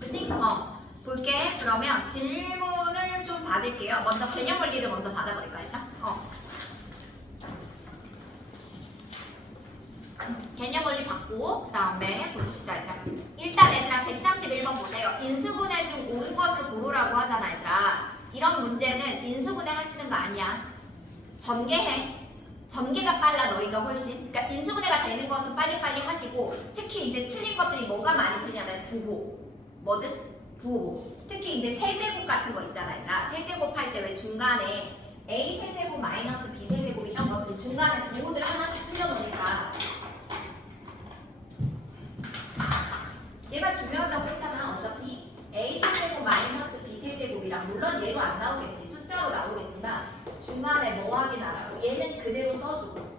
그치? 볼게. 그러면 질문을 좀 받을게요. 먼저 개념 원리를 먼저 받아버릴까, 얘들아? 개념 원리 받고, 그 다음에 보십시다, 얘들아. 일단 얘들아, 131번 보세요. 인수분해 중 옳은 것을 고르라고 하잖아, 얘들아. 이런 문제는 인수분해 하시는 거 아니야. 전개해. 전개가 빨라, 너희가 훨씬. 그러니까 인수분해가 되는 것은 빨리빨리 하시고, 특히 이제 틀린 것들이 뭐가 많이 틀리냐면 부호. 뭐든? 부호. 특히 이제 세제곱 같은 거 있잖아, 얘들아. 세제곱 할 때 왜 중간에 a 세제곱 마이너스 b 세제곱 이런 것들 중간에 부호들 하나씩 틀려놓으니까 얘가 중요하다고 했잖아. 어차피 a 세제곱 마이너스 b 세제곱이랑 물론 얘로 안 나오겠지. 숫자로 나오겠지만 중간에 뭐 확인하라고? 얘는 그대로 써주고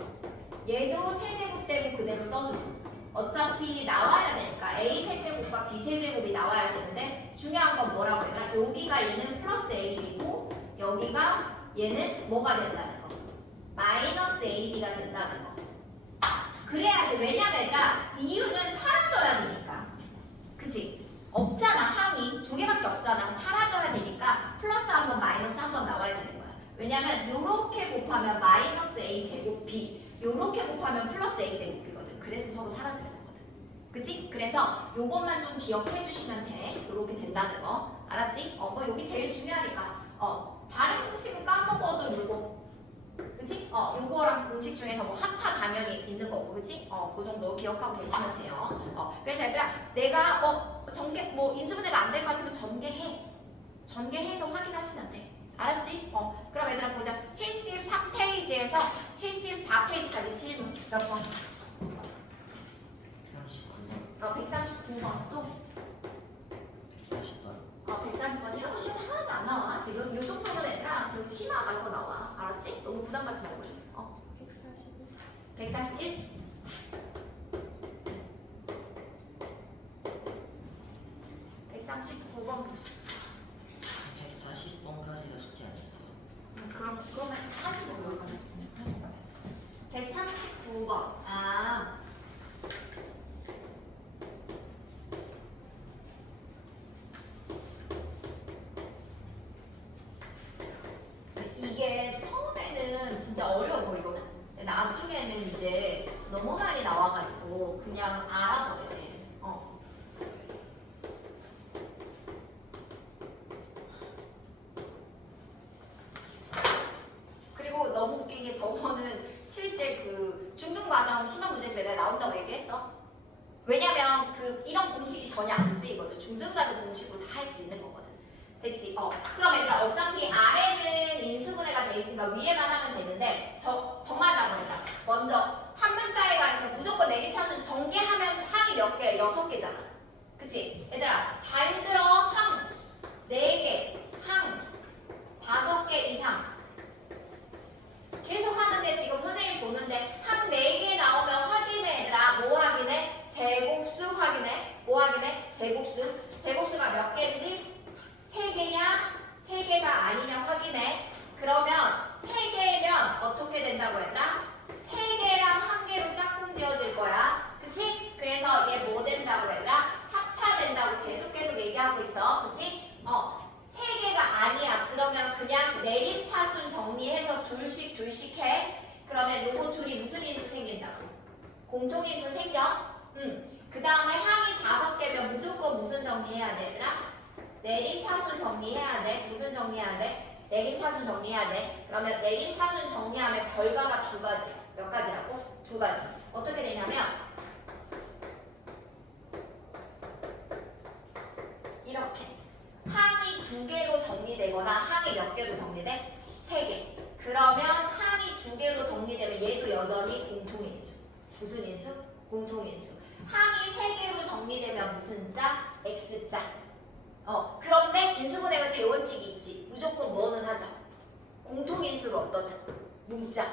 얘도 세제곱되고 그대로 써주고 어차피 나와야 되니까 a 세제곱과 b 세제곱이 나와야 되는데 중요한 건 뭐라고 했더라? 여기가 얘는 플러스 ab이고 여기가 얘는 뭐가 된다는 거? 마이너스 ab가 된다는 거. 그래야지. 왜냐면 얘들아 이유는 사라져야 되니까. 그치? 없잖아. 항이 두 개밖에 없잖아. 사라져야 되니까 플러스 한 번 마이너스 한 번 나와야 되는 거야. 왜냐면 요렇게 곱하면 마이너스 a 제곱 b 요렇게 곱하면 플러스 a 제곱이거든. 그래서 서로 사라지는 거거든. 그치? 그래서 요것만 좀 기억해 주시면 돼. 요렇게 된다는 거. 알았지? 뭐 여기 제일 중요하니까. 다른 공식은 까먹어도 요거. 그치? 요거랑 공식 중에서 뭐 합차 당연히 있는 거고, 그치? 그 정도 기억하고 계시면 돼요. 그래서 얘들아, 내가 전개, 뭐 인수분해가 안 될 것 같으면 전개해. 전개해서 확인하시면 돼. 알았지? 그럼 얘들아 보자. 73페이지에서 74페이지까지 질문. 몇 번? 139번. 139번 또? 140번. 140번 이런 거 시험 하나도 안 나와. 지금 요 정도는 얘들아 그 치마 가서 나와. 알았지? 너무 부담 갖지 말고. 141. 139번 보시. 140번까지가 숙제 안 했어. 그러면 하지 뭐 139번. 이게 처음에는 진짜 어려워 보이거든. 근데 나중에는 이제 너무 많이 나와가지고 그냥 알아버려. 그리고 너무 웃긴 게 저거는 실제 그 중등과정 시험 문제집에 내가 나온다고 얘기했어. 왜냐면 이런 공식이 전혀 안 쓰이거든. 중등까지 공식으로 다 할 수 있는 거거든. 됐지? 그럼 얘들아 어차피 아래는 인수분해가 돼 있으니까 위에만 하면 되는데 정하자고 얘들아. 먼저 한 문자에 관해서 무조건 내림차순 전개하면 항이 몇 개? 6개잖아. 그치? 얘들아 잘 들어. 항 4개, 항 5개 이상 계속 하는데 지금 선생님 보는데 한 4개 나오면 확인해. 얘들아 뭐 확인해? 제곱수 확인해. 뭐 확인해? 제곱수. 제곱수가 몇 개인지? 3개냐? 3개가 아니면 확인해. 그러면 3개면 어떻게 된다고 얘들아? 3개랑 1개로 짝꿍 지어질 거야. 그치? 그래서 얘 뭐 된다고 얘들아? 합차된다고 계속 얘기하고 있어. 그치? 3개가 아니야. 그러면 그냥 내림차순 정리해서 둘씩 해. 그러면 요거 둘이 무슨 인수 생긴다고? 공통인수 생겨? 그 다음에 항이 5개면 무조건 무슨 정리해야 돼 얘들아? 내림차순 정리해야 돼. 무슨 정리해야 돼? 내림차순 정리해야 돼. 그러면 내림차순 정리하면 결과가 2가지야. 몇 가지라고? 2가지. 어떻게 되냐면 이렇게 항이 2개로 정리되거나 항이 몇 개로 정리돼? 3개. 그러면 항이 2개로 정리되면 얘도 여전히 공통인수. 무슨 인수? 공통인수. 항이 3개로 정리되면 무슨 자? X자. 그런데 인수분해가 대원칙이 있지. 무조건 뭐는 하자. 공통인수로 어떠자? 뭉자.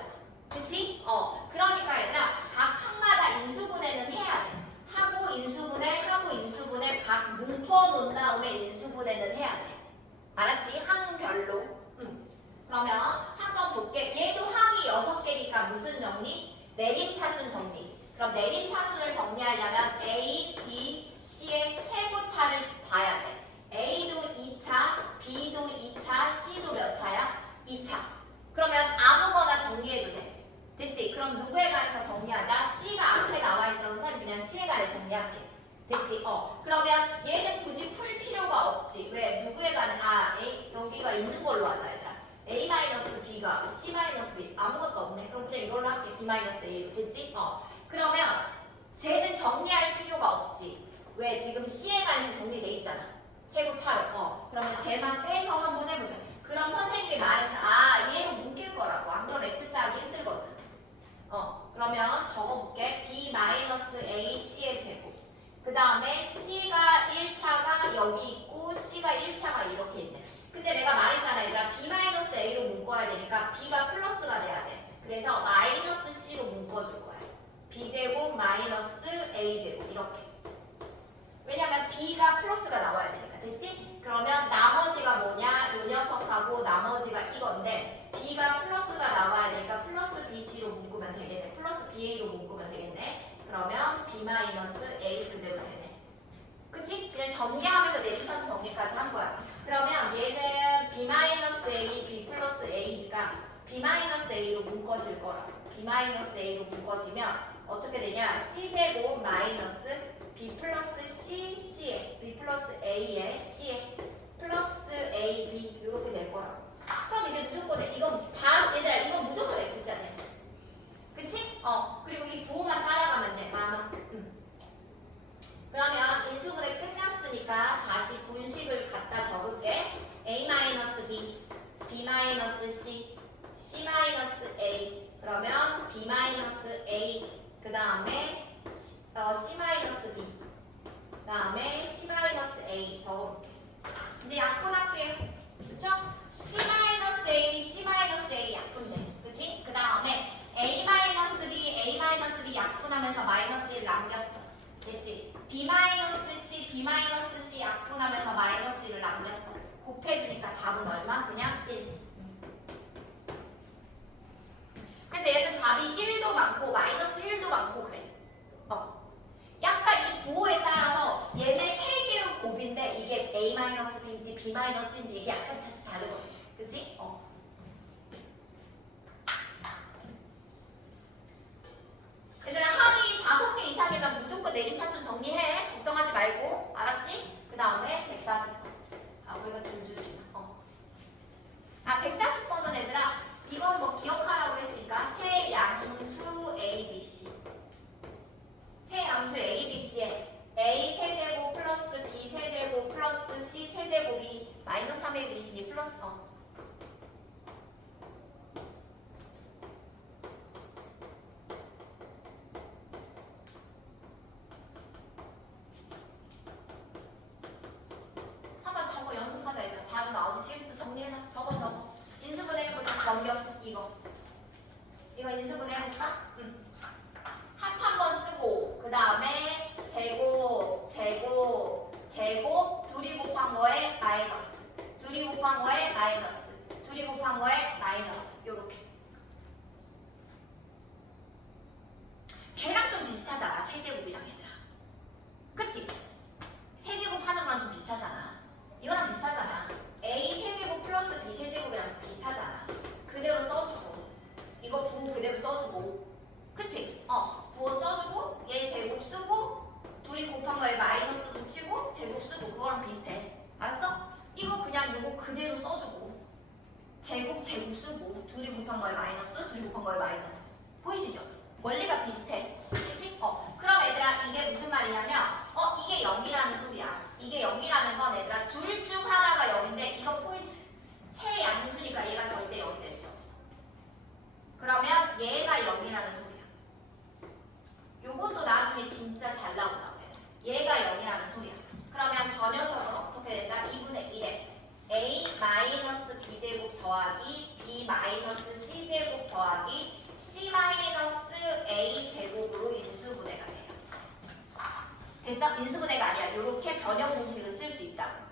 그치? 그러니까 얘들아 각 항마다 인수분해는 해야 돼. 하고 인수분해 각 묶어놓은 다음에 인수분해는 해야 돼. 알았지? 항별로. 그러면 한번 볼게. 얘도 항이 6개니까 무슨 정리? 내림차순 정리. 그럼 내림차순을 정리하려면 A, B, C의 최고차를 봐야 돼. 그러면 얘는 굳이 풀 필요가 없지. 왜? 누구에 관한 A 여기가 있는 걸로 하자 얘들아. A-B가 C-B 아무것도 없네. 그럼 그냥 이걸로 할게. B-A로 됐지? 그러면 쟤는 정리할 필요가 없지. 왜? 지금 C에 관해서 정리돼 있잖아. 최고 차로. 그러면 쟤만 빼서 한번 해보자. 그럼 선생님이 말해서 얘로 묶일 거라고. 안 그러면 X자 하기 힘들거든. 그러면 적어볼게. B-AC의 제곱. 그 다음에 C가 1차가 여기 있고 C가 1차가 이렇게 있네. 근데 내가 말했잖아 얘들아. B-A로 묶어야 되니까 B가 플러스가 돼야 돼. 그래서 마이너스 C로 묶어줄 거야. B제곱 마이너스 A제곱 이렇게. 왜냐면 B가 플러스가 나와야 되니까. 됐지? 그러면 나머지가 뭐냐? 요 녀석하고 나머지가 이건데 B가 플러스가 나와야 되니까 플러스 BC로 묶으면 되겠네. 플러스 BA로 묶으면 되겠네. 그러면 B-A 그대로 되네. 그치? 그냥 정리하면서 내리차수 정리까지 한 거야. 그러면 얘는 B-A, B 플러스 A니까 B-A로 묶어질 거라고. B-A로 묶어지면 어떻게 되냐? C제곱 마이너스 B 플러스 C, C에 B 플러스 A에 C에 플러스 A, B 이렇게 될 거라고. 그럼 이제 무조건 이건 바로 얘들아 이건 무조건 X자네. 그치? 그리고 이 부호만 따라가면 돼. 그러면 인수분해 끝났으니까 다시 분식을 갖다 적을게. A-B, B-C, C-A. 그러면 B-A 그 다음에 C-B 그 다음에 C-A 적어볼게. 이제 약분할게요. 그쵸? C-A, C-A 약분돼. 그치? 그 다음에 A-B 약분하면서 마이너스 1 남겼어. 됐지? B-C, B-C 약분하면서 마이너스 1을 남겼어. 곱해주니까 답은 얼마? 그냥 1. 그래서 얘는 답이 1도 많고 마이너스 1도 많고 그래. 약간 이 부호에 따라서 얘네 세 개의 곱인데 이게 A-B인지 B-인지 이게 약간 다르거든. 그치? 얘들아 합이 5개 이상이면 무조건 내림차순 정리해. 걱정하지 말고. 알았지? 그 다음에 140번. 우리가 줄줄이. 140번은 얘들아 이건 뭐 기억하라고 했으니까 세 양수 ABC. 세 양수 ABC에 A 세제곱 플러스 B 세제곱 플러스 C 세제곱이 마이너스 3의 BC니 플러스 한번 적어 연습하자 얘들아. 자주 나오는 시부터 정리해놔. 적어. 인수분해 해보자. 넘겼어 이거 인수분해 해볼까? 합 한 번 쓰고 그 다음에 제곱 둘이 곱한 거에 마이너스 둘이 곱한 거에 마이너스 둘이 곱한 거에 마이너스 요렇게. 걔랑 좀 비슷하잖아. 세제곱이랑 얘들아. 그치? 세제곱 하는 거랑 좀 비슷하잖아. 이거랑 비슷하잖아. A 세제곱 플러스 B 세제곱이랑 비슷하잖아. 그대로 써주고 이거 부호 그대로 써주고 그치? 부호 써주고 얘 제곱 쓰고 둘이 곱한 거에 마이너스 붙이고 제곱 쓰고 그거랑 비슷해. 알았어? 이거 그냥 이거 그대로 써주고 제곱 쓰고 둘이 곱한 거에 마이너스 둘이 곱한 거에 마이너스. 보이시죠? 원리가 비슷해. 그치? 그럼 얘들아 이게 무슨 말이냐면 이게 0이라는 소리야. 이게 0이라는 건 얘들아 둘 중 하나가 0인데 이거 포인트. 세 양수니까 얘가 절대 0이 될 수 없어. 그러면 얘가 0이라는 소리야. 요것도 나중에 진짜 잘 나온다고 해. 얘가 0이라는 소리야. 그러면 저 녀석은 어떻게 된다? 2분의 1에 A-B제곱 더하기 B-C제곱 더하기 C-A제곱으로 인수분해가 돼요. 됐어? 인수분해가 아니라 요렇게 변형 공식을 쓸 수 있다고.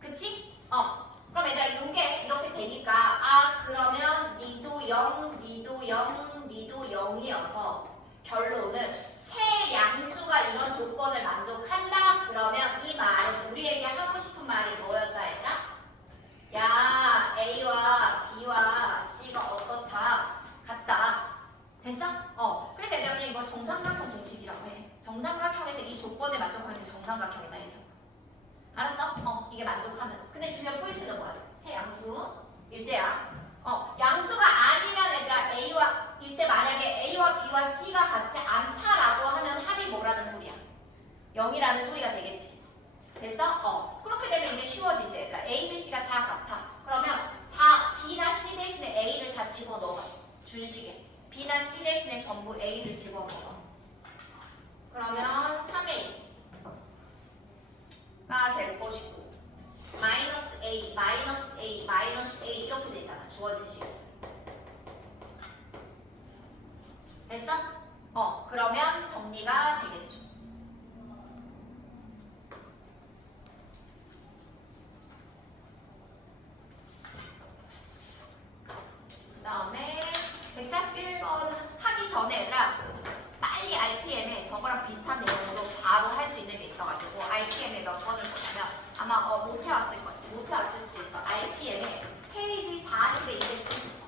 그치? 그럼 얘들아 요게 이렇게 되니까 그러면 니도 0, 니도 0, 니도 0이어서 결론은 세 양수가 이런 조건을 만족한다? 그러면 이 말은 우리에게 하고 싶은 말이 뭐였다 얘들아? 야 A와 B와 C가 어떻다? 같다. 됐어? 그래서 얘들아 이거 정삼각형 공식이라고 해. 정삼각형에서 이 조건에 만족하면 정삼각형이다 해서. 알았어? 이게 만족하면. 근데 중요한 포인트는 뭐야? 세 양수일 때야. 양수가 아니면 얘들아 A와 일때 만약에 A와 B와 C가 같지 않다라고 하면 합이 뭐라는 소리야? 0이라는 소리가 되겠지. 됐어? 그렇게 되면 이제 쉬워지지. 얘들아 A, B, C가 다 같아. 그러면 다 B나 C 대신에 A를 다 집어넣어. 준식에 B나 C 대신에 전부 A를 집어넣어. 그러면 3A가 될 것이고 마이너스 A, 마이너스 A, 마이너스 A 이렇게 되잖아. 주어진 식으로. 됐어? 그러면 정리가 되겠죠. 그 다음에 141번 하기 전에 얘들아 빨리 RPM에 저거랑 비슷한 내용으로 바로 할 수 있는 게 있어가지고 RPM에 몇 번을 보냐면 아마 못 해왔을 거야. 못 해왔을 수도 있어. RPM에 페이지 40에 270.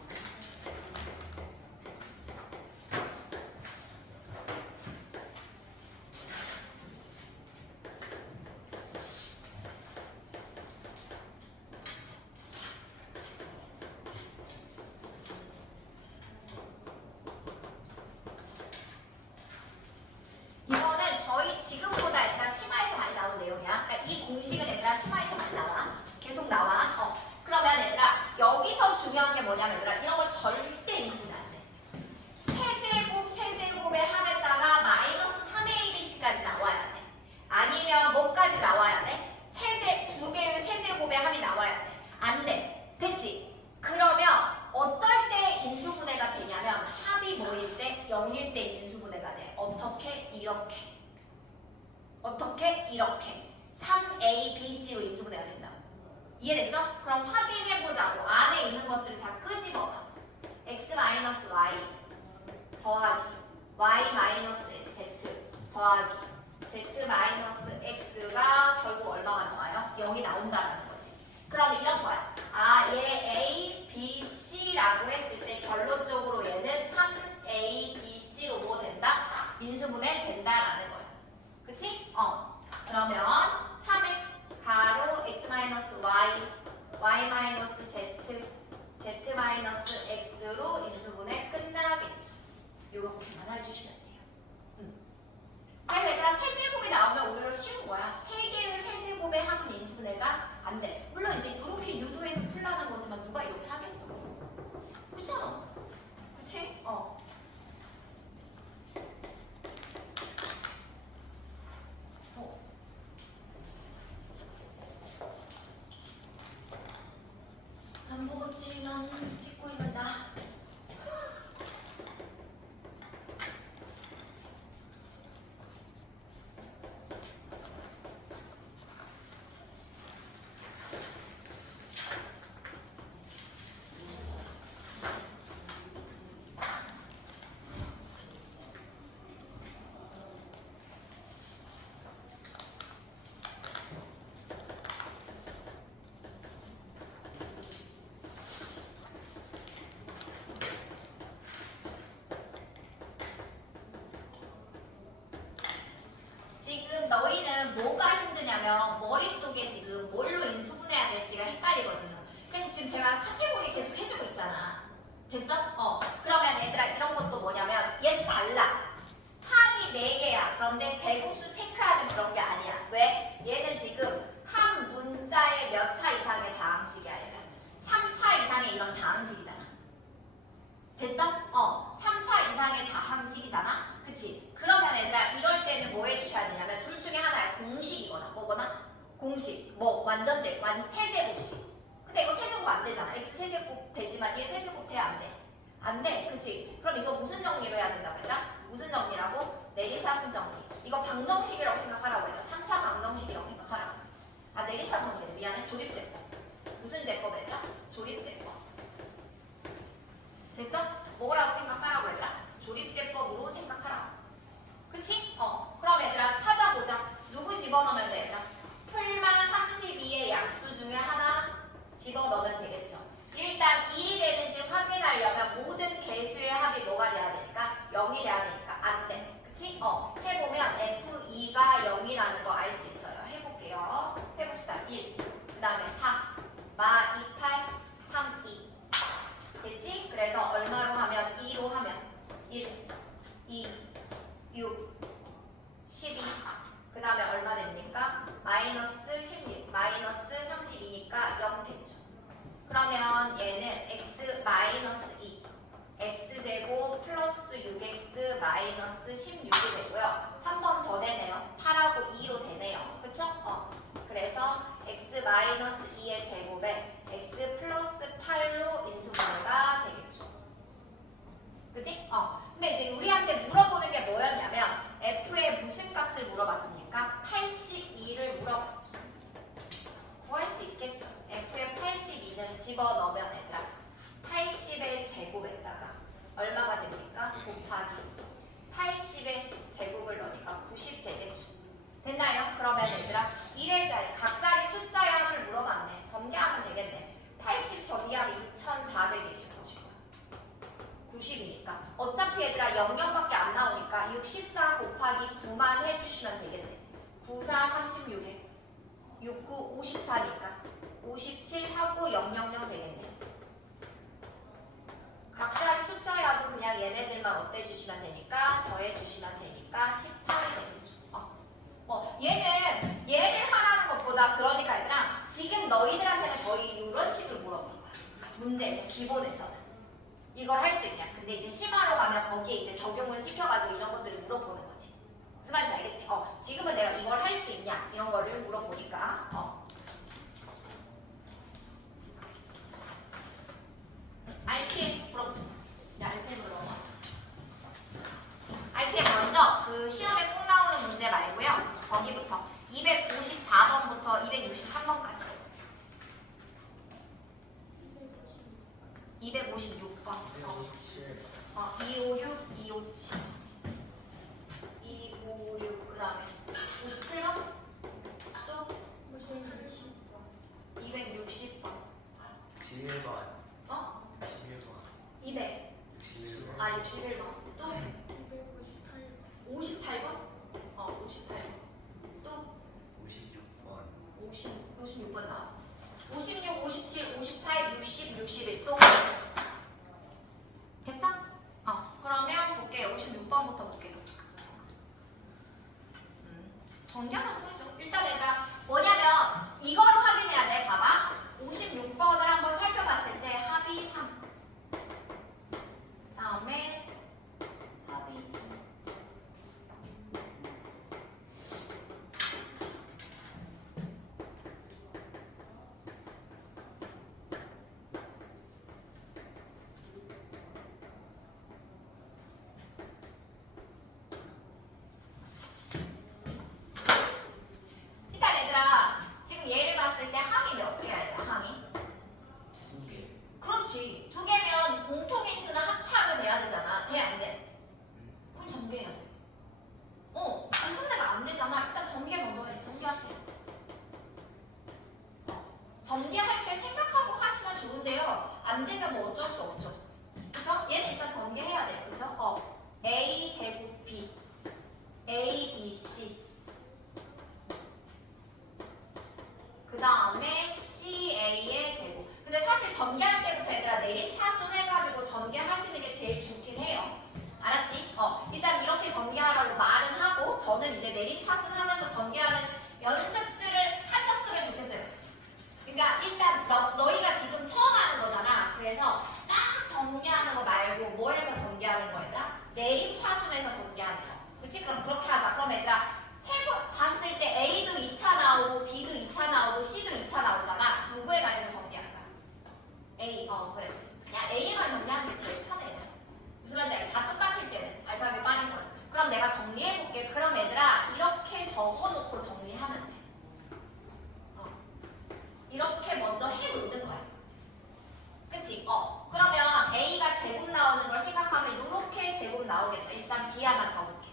이거는 저희 지금보다 얘들아 심화에서 많이 나온 내용이야. 그러니까 이 공식은 얘들아 심화에서 많이 나와. 계속 나와. 그러면 얘들아 여기서 중요한 게 뭐냐면 얘들아 이런 거 절대 인수분해 안 돼. 세제곱의 합에다가 마이너스 3의 ABC까지 나와야 돼. 아니면 뭐까지 나와야 돼? 두 개의 세제곱의 합이 나와야 돼. 안 돼. 됐지? 그러면 어떨 때 인수분해가 되냐면 합이 뭐일 때? 0일 때 인수분해가 돼. 어떻게? 이렇게. 어떻게? 이렇게. 3A, B, C로 인수분해가 된다고. 이해됐어? 그럼 확인해보자고. 안에 있는 것들 다 끄집어봐. X-Y 더하기 Y-Z 더하기 Z-X가 결국 얼마가 나와요? 0이 나온다는 거지. 그럼 이런 거야. 얘 A, B, C라고 했을 때 결론적으로 얘는 3A, B, C로 뭐 된다? 인수분해 된다라는 거야. 그치? 그러면 3의 가로 X-Y, Y-Z, Z-X로 인수분해 끝나겠죠. 요렇게만 해주시면 돼요. 그래서 얘들아 세제곱이 나오면 오히려 쉬운 거야. 세 개의 세제곱의 합은 인수분해가 안 돼. 물론 이제 이렇게 유도해서 풀라는 거지만 누가 이렇게 하겠어? 그렇잖아. 그치? 안 보고 찍고 있는 나. 지금 너희는 뭐가 힘드냐면 머릿속에 지금 뭘로 인수분해해야 될지가 헷갈리거든요. 그래서 지금 제가 카테고리 계속 해주고 있잖아. 됐어? 그러면 얘들아 이런 것도 뭐냐면 얘 달라. 합이 4개야. 그런데 제곱수 체크하는 그런 게 아니야. 왜? 얘는 지금 한 문자의 몇 차 이상의 다항식이야. 얘들아 3차 이상의 이런 다항식이잖아. 됐어? 3차 이상의 다항식이잖아. 그치? 그러면 얘들아 이럴 때는 뭐 해주셔야 되냐면 둘 중에 하나의 공식이거나 뭐거나 공식 뭐 완전제 세제곱식. 근데 이거 세제곱 안 되잖아. x 세제곱 되지만 얘 세제곱 돼야 안 돼? 안 돼. 그치? 그럼 이거 무슨 정리로 해야 된다고 얘들아? 무슨 정리라고? 내림차순 정리. 이거 방정식이라고 생각하라고 얘들아. 3차 방정식이라고 생각하라고. 내림차순 정리. 미안해. 조립제법. 무슨 제법 얘들아? 조립제법. 됐어? 뭐라고 생각하라고 얘들아? 조립제법으로 생각하라고. 그치? 그럼 얘들아 찾아보자. 누구 집어넣으면 돼 얘들아? 풀만 32의 양수 중에 하나 집어넣으면 되겠죠. 일단 1이 되는지 확인하려면 모든 개수의 합이 뭐가 돼야 되니까? 0이 돼야 되니까 안 돼. 그치? 해보면 F2가 0이라는 거 알 수 있어요. 해볼게요. 해봅시다. 마이너스 16 마이너스 32니까 0 됐죠. 그러면 얘는 x 마이너스 2 x제곱 플러스 6x 마이너스 16이 되고요. 한 번 더 되네요. 8하고 2로 되네요. 그쵸? 그래서 x 마이너스 2의 제곱에 x 플러스 8로 인수분해가 되겠죠. 그치? 근데 이제 우리한테 물어보는 게 뭐였냐면 f의 무슨 값을 물어봤습니까? 82를 물어봤죠. 구할 수 있겠죠. f의 82는 집어넣으면 얘들아 80의 제곱에다가 얼마가 됩니까? 곱하기 80의 제곱을 넣으니까 90 되겠죠. 됐나요? 그러면 얘들아 1의 자리, 각자리 숫자의 합을 물어봤네. 전개하면 되겠네. 80 전개하면 6425죠. 90이니까 어차피 얘들아 00밖에 안 나오니까 64 곱하기 9만 해주시면 되겠네. 94 36에 69 54니까 57 하고 000 되겠네. 각자의 숫자의 합은 그냥 얘네들만 어때 주시면 되니까 더해 주시면 되니까 18이 되겠죠. 얘는 얘를 하라는 것보다 그러니까 얘들아 지금 너희들한테는 거의 이런 식으로 물어볼 거야. 문제에서 기본에서는 이걸 할 수 있냐. 근데 이제 심화로 가면 거기에 이제 적용을 시켜가지고 이런 것들을 물어보는 거지. 무슨 말인지 알겠지? 지금은 내가 이걸 할 수 있냐 이런 거를 물어보니까 RPM 물어봅시다. RPM으로 넘어가서 RPM 먼저 그 시험에 꼭 나오는 문제 말고요. 거기부터 254번부터 263번까지 256번 256, 257 256 그 다음에 57번 또 260번 11번 200 61번 61번 또 58번 58번 또 56번 나왔어. 56, 57, 58, 60, 61 또 됐어? 그러면 볼게요. 56번부터 볼게요. 정리하면 소리죠. 일단 얘들아 뭐냐면 이거를 확인해야 돼. 봐봐. 56번을 한번 살펴봤을 때 합이 3 다음에 합이 일단 얘들아 지금 얘를 봤을 때 항이 몇 개야 얘들아 항이? 2개 그렇지. 2개면 공통인수는 합차로 돼야 되잖아. 돼 안 돼? 그럼 전개해야 돼. 분수대가 안 되잖아. 일단 전개 먼저 해. 전개하세요. 전개할 때 생각하고 하시면 좋은데요. 안 되면 뭐 어쩔 수 없죠. 그쵸? 얘는 일단 전개해야 돼. 그쵸? A 제곱 B A, B, C 그 다음에 CA의 제곱. 근데 사실 전개할 때부터 얘들아 내림차순 해가지고 전개하시는 게 제일 좋긴 해요. 알았지? 일단 이렇게 전개하라고 말은 하고 저는 이제 내림차순 하면서 전개하는 연습들을 하셨으면 좋겠어요. 그러니까 일단 너희가 지금 처음 하는 거잖아. 그래서 딱 전개하는 거 말고 뭐에서 전개하는 거 얘들아? 내림차순에서 전개하는 거. 그치? 그럼 그렇게 하자. 그럼 얘들아 최고 봤을 때 A도 2차 나오고 B도 2차 나오고 C도 2차 나오잖아. 누구에 관해서 정리할까? A, 그래. 그냥 A에 관해서 정리하는 게 제일 편해 얘들아. 무슨 말인지 알겠지? 다 똑같을 때는 알파벳 빠른 거야. 그럼 내가 정리해볼게. 그럼 얘들아 이렇게 적어놓고 정리하면 돼. 이렇게 먼저 해놓는 거야. 그치? 그러면 A가 제곱 나오는 걸 생각하면 이렇게 제곱 나오겠다. 일단 B 하나 적을게.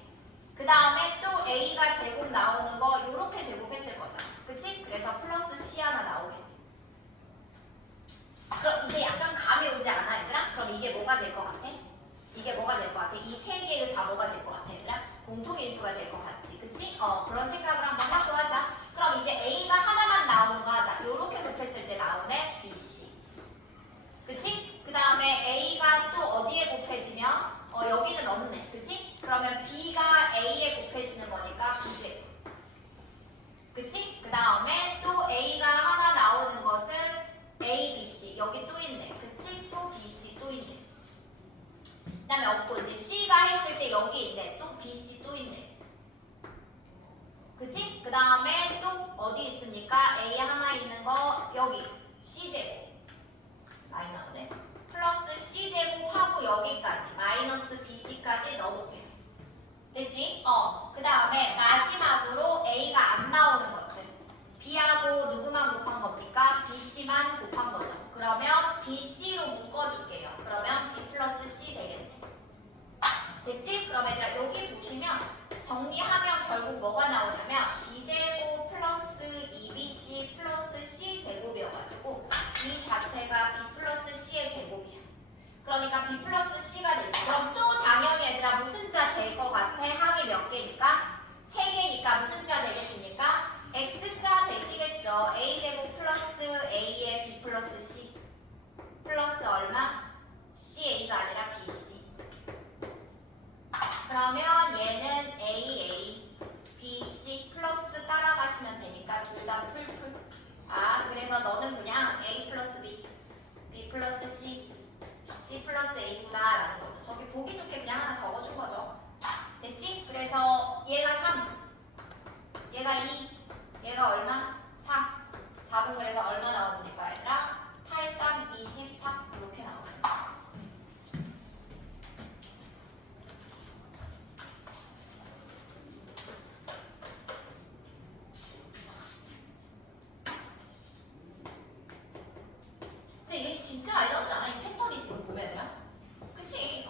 그 다음에 또 A가 제곱 나오는 거 이렇게 제곱했을 거잖아. 그치? 그래서 플러스 C 하나 나오겠지. 그럼 이제 약간 감이 오지 않아 얘들아? 그럼 이게 뭐가 될 것 같아? 이게 뭐가 될 것 같아? 이 세 개를 다 뭐가 될 것 같아 얘들아? 공통인수가 될 것 같지. 그치? 그런 생각을 한번 하고 하자. 그럼 이제 A가 하나만 나오는 거 하자. 요렇게 곱했을 때 나오네 B, C. 그치? 그 다음에 A가 또 어디에 곱해지면 여기는 없네. 그치? 그러면 B가 A에 곱해지는 거니까 B제. 그치? 그 다음에 여기 C제곱 많이 나오네. 플러스 C제곱하고 여기까지 마이너스 BC까지 넣어놓을게요. 됐지? 그 다음에 마지막으로 A가 안 나오는 것들. B하고 누구만 곱한 겁니까? BC만 곱한 거죠. 그러면 BC로 묶어줄게요. 그러면 B 플러스 C 되겠네. 됐지? 그럼 얘들아 여기 보시면 정리하면 결국 뭐가 나오냐면 B제곱 플러스 2BC 플러스 C제곱이어가지고 이 자체가 B 플러스 C의 제곱이야. 그러니까 B 플러스 C가 되지. 그럼 또 당연히 얘들아 무슨 자 될 것 같아? 항이 몇 개니까? 3개니까 무슨 자 되겠습니까? X자 되시겠죠. A제곱 플러스 A의 B 플러스 C 플러스 얼마? CA가 아니라 BC. 그러면 얘는 AA, BC 플러스 따라가시면 되니까 둘 다 풀풀. 그래서 너는 그냥 A 플러스 B, B 플러스 C, C 플러스 A구나 라는 거죠. 저기 보기 좋게 그냥 하나 적어준 거죠. 됐지? 그래서 얘가 3, 얘가 2, 얘가 얼마? 3. 답은 그래서 얼마 나오면 될까 얘들아? 8, 3, 24 이렇게 나오네. 얘 진짜 많이 나오지 않아? 이 패턴이 지금 보면 얘들아? 그치?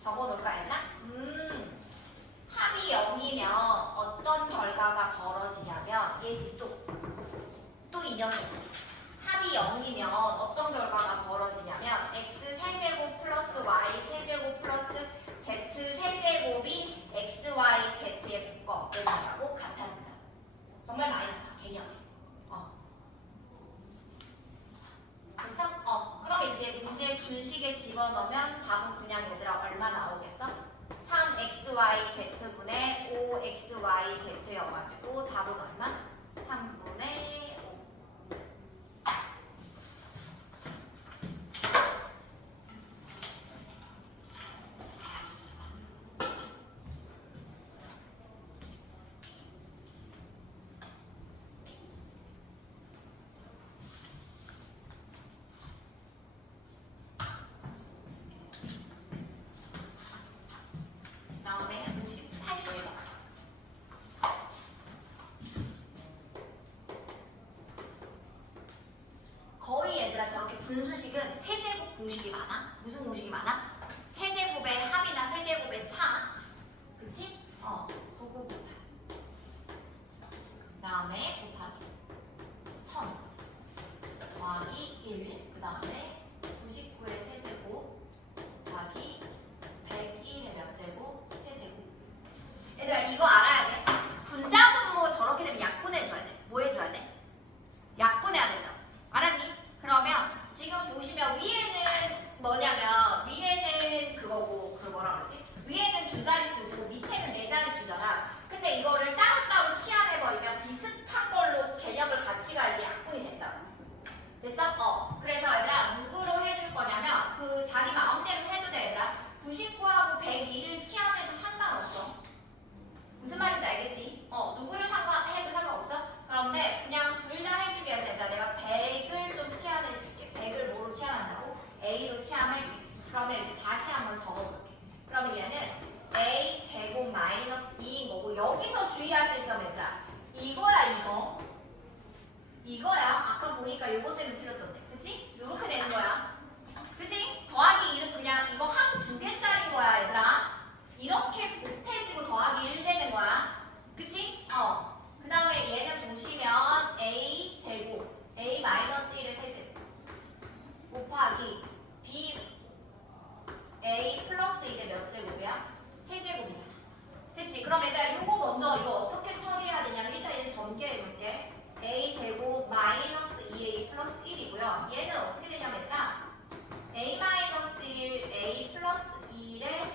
적어놓을까 얘들아? 합이 0이면 어떤 결과가 벌어지냐면 얘지 또 이 녀석이지. 합이 0이면 어떤 결과가 벌어지냐면 x 세제곱 플러스 y 세제곱 플러스 z 세제곱이 x, y, z에 묶어진다고 같아진다. 정말 많이 나와 개념이. 됐어? 그럼 이제 문제 준식에 집어넣으면 답은 그냥 얘들아 얼마 나오겠어? 3xyz분의 5xyz여가지고 답은 얼마? 3분의 5. 다음에 58번. 거의 얘들아 저렇게 분수식은 세제곱 공식이 많아? 무슨 공식이 많아? 세제곱의 합이나 세제곱의 차. 그치? 9998. 다음에 곱하기 1000 더하기 1. 그 다음에 99의 세제곱 곱하기 101의 몇 제곱? 세제곱. 얘들아 이거 알아야 돼. 분자분모 저렇게 되면 약분해줘야 돼. 뭐 해줘야 돼? 약분해야 된다. 알았니? 그러면 지금 보시면 위에는 뭐냐면 위에는 그거고 그 뭐라 그러지? 위에는 두 자릿수고 밑에는 네 자릿수잖아. 근데 이거를 따로따로 치환해버리면 비슷한 걸로 개념을 같이 가야지 약분이 된다고. 됐어? 그래서 얘들아 누구로 해줄 거냐면 그 자기 마음대로 해도 돼 얘들아. 99하고 102를 치환해도 상관없어. 무슨 말인지 알겠지? 누구를 해도 상관없어. 그런데 그냥 둘 다 해주기 위해서 얘들아 내가 100을 좀 치환해줄게. 100을 뭐로 치환한다고? A로 치환할게. 그러면 이제 다시 한번 적어볼게. 그러면 얘는 A 제곱 마이너스 2인 거고 여기서 주의하실 점 얘들아 이거야 이거. 이거야. 아까 보니까 요거 때문에 틀렸던데. 그치? 요렇게 되는 거야. 그치? 더하기 1은 그냥 이거 한 두 개짜리인 거야 얘들아. 이렇게 곱해지고 더하기 1 되는 거야. 그치? 그 다음에 얘는 보시면 A 제곱 A 마이너스 1의 세제곱 곱하기 B A 플러스 1의 몇 제곱이야? 세제곱이잖아. 됐지? 그럼 얘들아 이거 먼저 이거 어떻게 처리해야 되냐면 일단 얘는 전개해볼게. A 제곱 마이너스 2A 플러스 1이고요. 얘는 어떻게 되냐면 얘들아 A 마이너스 1 A 플러스 2의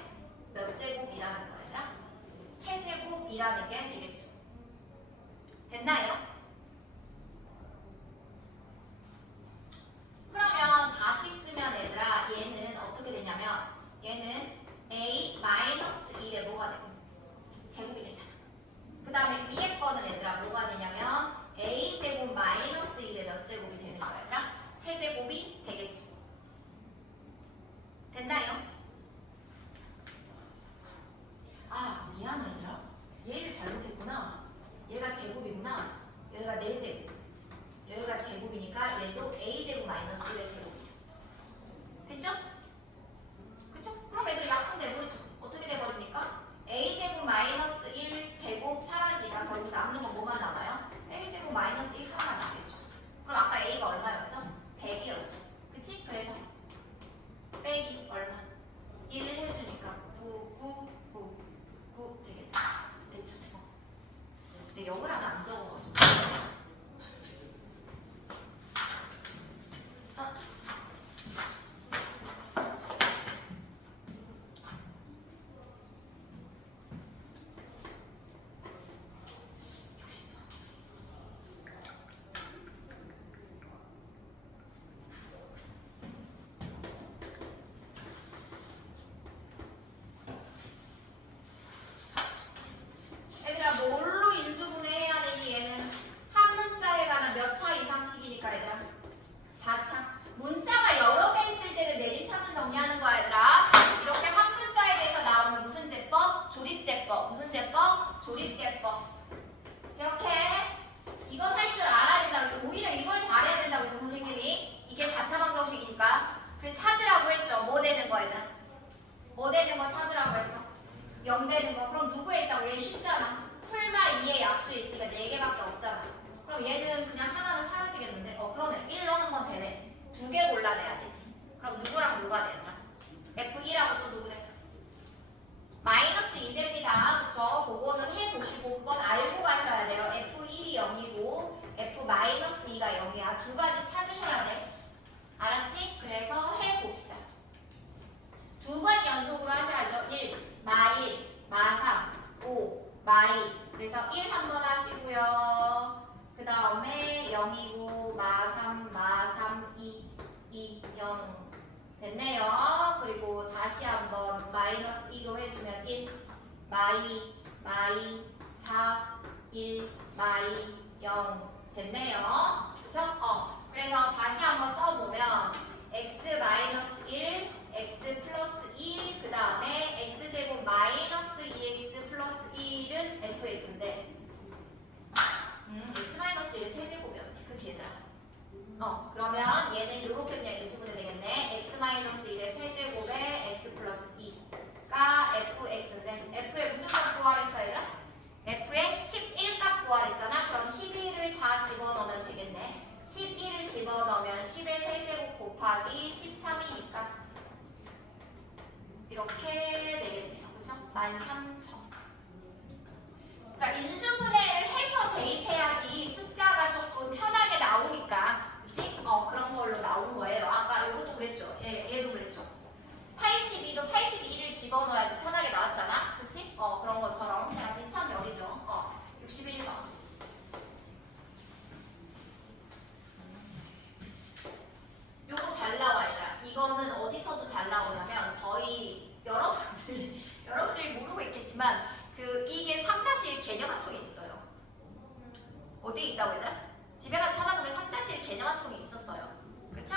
조립제법. 기억해? 이건 할 줄 알아야 된다고. 오히려 이걸 잘해야 된다고 해서 선생님이 이게 4차 방정식이니까 그래 찾으라고 했죠. 뭐 되는 거 얘들아? 뭐 되는 거 찾으라고 했어? 0 되는 거. 그럼 누구에 있다고? 얘 쉽잖아. 풀마 2의 약수에 있으니까 4개밖에 없잖아. 그럼 얘는 그냥 하나는 사라지겠는데? 그러네. 1로 한번 되네. 2개 골라내야 되지. 그럼 누구랑 누가 되더라? F1하고 또 누구 돼? 마이너스 2 됩니다. 그쵸? 그거는 해보시고 그건 알고 가셔야 돼요. F1이 0이고 F-2가 0이야. 두 가지 찾으셔야 돼. 알았지? 그래서 해봅시다. 2번 연속으로 하셔야죠. 1, 마1, 마3, 5, 마2. 그래서 1 한번 하시고요. 그 다음에 0이고 마3, 마3, 2, 0. 됐네요. 그리고 다시 한번 마이너스 2로 해주면 1, 마2, 마2, 4, 1, 마2, 0. 됐네요. 그쵸? 그래서 다시 한번 써보면 x 마이너스 1, x 플러스 2, 그 다음에 x제곱 마이너스 2x 플러스 1은 fx인데 x 마이너스 1을 세제곱이었네. 그치 얘들아? 그러면 얘는 이렇게 그냥 예수분해 되겠네. x 마이너스 1의 세제곱에 x 플러스 2가 fx인데 f의 무슨 값 구하랬어 얘들아? f의 11값 구하랬잖아. 그럼 11을 다 집어넣으면 되겠네. 11을 집어넣으면 10의 세제곱 곱하기 13이니까 이렇게 되겠네요. 그죠? 13,000. 그러니까 인수분해를 해서 대입해야지 숫자가 조금 편하게 나오니까. 그치? 그런 걸로 나온 거예요. 아까 이것도 그랬죠. 얘도 그랬죠. 82도 82를 집어넣어야지 편하게 나왔잖아. 그치? 그런 것처럼 그냥 비슷한 별이죠. 61번. 요거 잘 나와 얘들아. 이거는 어디서도 잘 나오냐면 저희 여러분들이 모르고 있겠지만 이게 3-1 개념 한 통이 있어요. 어디에 있다고 얘들아? 집에 가서 찾아보면 3-1 개념 한 통이 있었어요. 그쵸?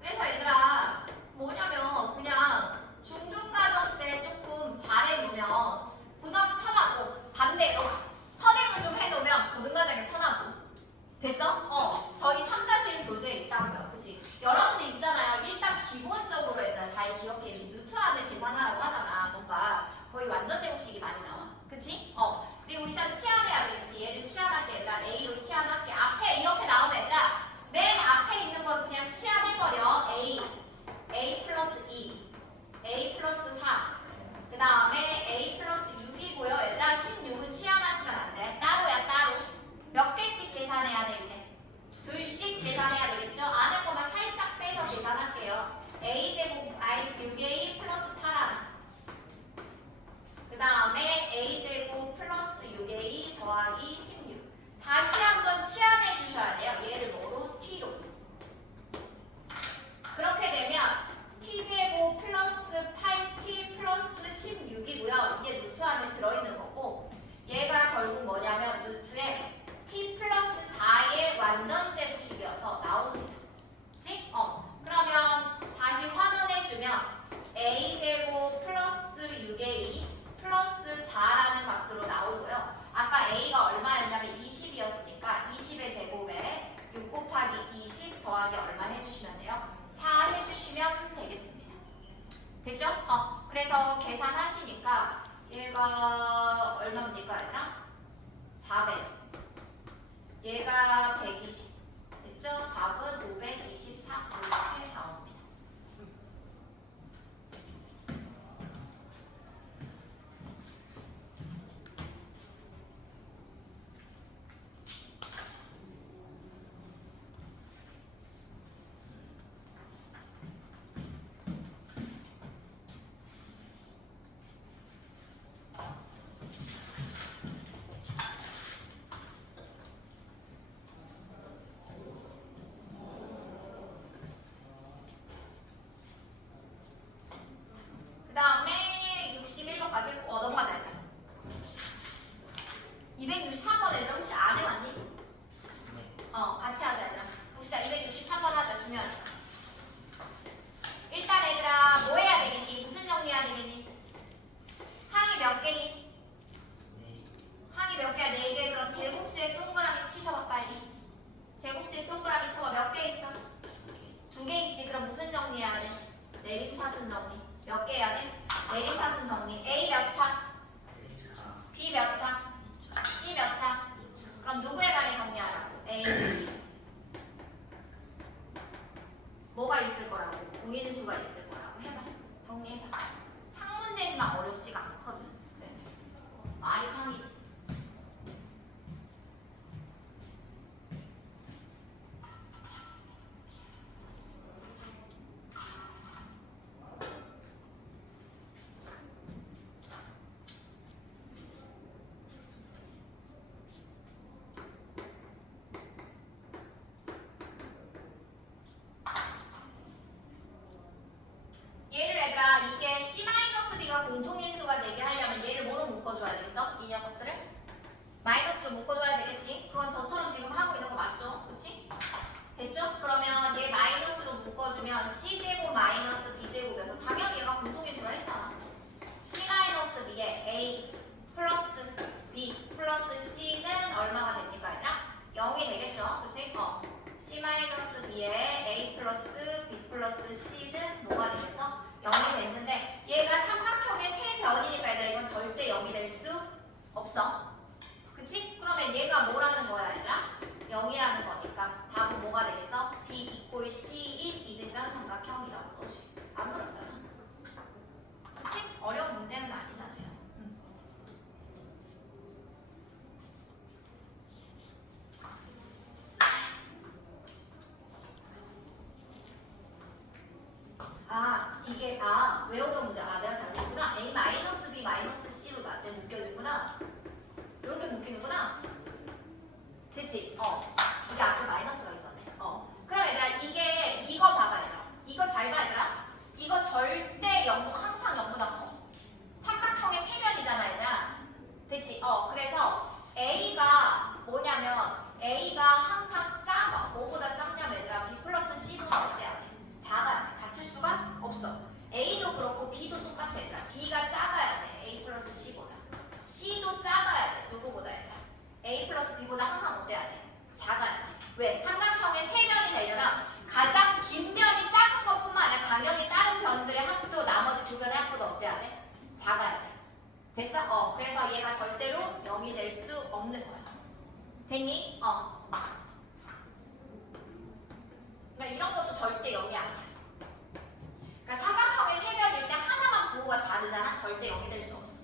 그래서 얘들아 뭐냐면 그냥 중등과정 때 조금 잘해놓으면 고등학교 편하고 반대로 선행을 좀 해놓으면 고등과정이 편하고 됐어? 저희 3-1 교재에 있다고요. 그치? 여러분들 있잖아요. 일단 기본적으로 얘들아 잘 기억해. 루트안을 계산하라고 하잖아. 뭔가 거의 완전 제곱식이 많이 나와. 그치? 그리고 일단 치환해야 되겠지. 얘를 치환할게 얘들아. A로 치환할게. 앞에 이렇게 나오면 얘들아 맨 앞에 있는 거 그냥 치환해버려. A 플러스 2, A 플러스 4. 그 다음에 A 플러스 6이고요. 얘들아 16은 치환하시면 안 돼. 따로야 따로. 몇 개씩 계산해야 돼 이제? 둘씩 계산해야 되겠죠? 아는 것만 살짝 빼서 계산할게요. A제곱 6A 플러스 8 하나. 그 다음에 A제곱 플러스 6A 더하기 16. 다시 한번 치환해 주셔야 돼요. 얘를 뭐로? T로. 그렇게 되면 T제곱 플러스 8T 플러스 16이고요. 이게 루트 안에 들어있는 거고 얘가 결국 뭐냐면 루트에 T 플러스 4의 완전 제곱식이어서 나옵니다. 그치? 그러면 다시 환원해주면 A제곱 플러스 6A 플러스 4라는 값으로 나오고요. 아까 A가 얼마였냐면 20이었으니까 20의 제곱에 6 곱하기 20 더하기 얼마 해주시면 돼요? 4 해주시면 되겠습니다. 됐죠? 그래서 계산하시니까 얘가 얼마입니까 얘들아? 400. 얘가 120. 됐죠? 답은 524 이렇게 나옵니다. 그 다음에 61번까지 넘어가자 얘들아. 263번 애들 혹시 안 해봤니? 네. 같이 하자 얘들아. 봅시다. 263번 하자. 중요하니까. 일단 얘들아 뭐 해야 되겠니? 무슨 정리해야 되겠니? 항이 몇 개니? 두 개 있지. 그럼 무슨 정리해야 돼? 내림사순 정리. 몇 개 해야 돼? 내림사순 정리. A 몇 차? B 몇 차? C 몇 차? 그럼 누구에 관해 정리하라고? A, B. 뭐가 있을 거라고? 공인수가 있을 거라고. 해봐. 정리해봐. 상문제지만 어렵지가 않거든. 그래서 말이 상이지. 얘를 얘들아 이게 C-B가 공통인수가 되게 하려면 얘를 뭐로 묶어줘야 되겠어? 이 녀석들을? 마이너스로 묶어줘야 되겠지? 그건 저처럼 지금 하고 있는 거 맞죠? 그치? 됐죠? 그러면 얘 마이너스로 묶어주면 C제곱 마이너스 B제곱에서 당연히 얘가 공통인수를 했잖아. C-B에 A 플러스 B 플러스 C는 얼마가 됩니까 얘들아? 0이 되겠죠? 그치? C-B에 A 플러스 B 플러스 C는 뭐가 되겠어? 0이 됐는데 얘가 삼각형의 세 변이니까 얘들아 이건 절대 0이 될 수 없어. 그치? 그러면 얘가 뭐라는 거야 얘들아? 0이라는 거니까 답은 뭐가 되겠어? B 이꼴 C1 이등변 삼각형이라고 써주겠지. 안 어렵잖아. 그치? 어려운 문제는 아니잖아요. 이게 왜 어려운 문제야? 내가 잘못했구나. A 마이너스 B 마이너스 C로 나한테 묶여있구나. 이렇게 묶이는구나. 됐지? 이게 앞에 마이너스가 있었네. 그럼 얘들아 이게 이거 봐봐 얘들아. 이거 잘 봐 얘들아. 이거 절대 항상 0보다 커. 삼각형의 세변이잖아 얘들아. 됐지? 그래서 A가 뭐냐면 A가 항상 작아. 뭐보다 작냐면 얘들아 B 플러스 C보다 어때야 돼? 작아야 돼. 같을 수가 없어. A도 그렇고 B도 똑같아 얘들아. B가 작아야 돼. A 플러스 C보다. C도 작아야 돼. 누구보다 얘들아. A 플러스 B보다 항상 어때야 돼? 작아야 돼. 왜? 삼각형의 세변이 되려면 가장 긴 변이 작은 것뿐만 아니라 당연히 다른 변들의 합도 나머지 두 변의 합보다 어때야 돼? 작아야 돼. 됐어? 그래서 얘가 절대로 0이 될 수 없는 거야. 됐니? 그러니까 이런 것도 절대 0이 아니야. 그러니까 삼각형의 세변일 때 하나만 부호가 다르잖아. 절대 0이 될 수 없어.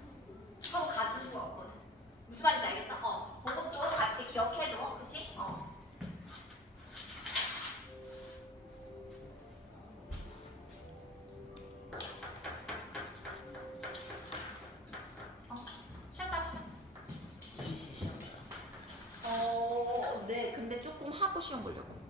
서로 같을 수가 없거든. 무슨 말인지 알겠어? 그것도 같이 기억해둬. 그치? 시작합시다. EC 시험이야. 네. 근데 조금 하고 시험 보려고.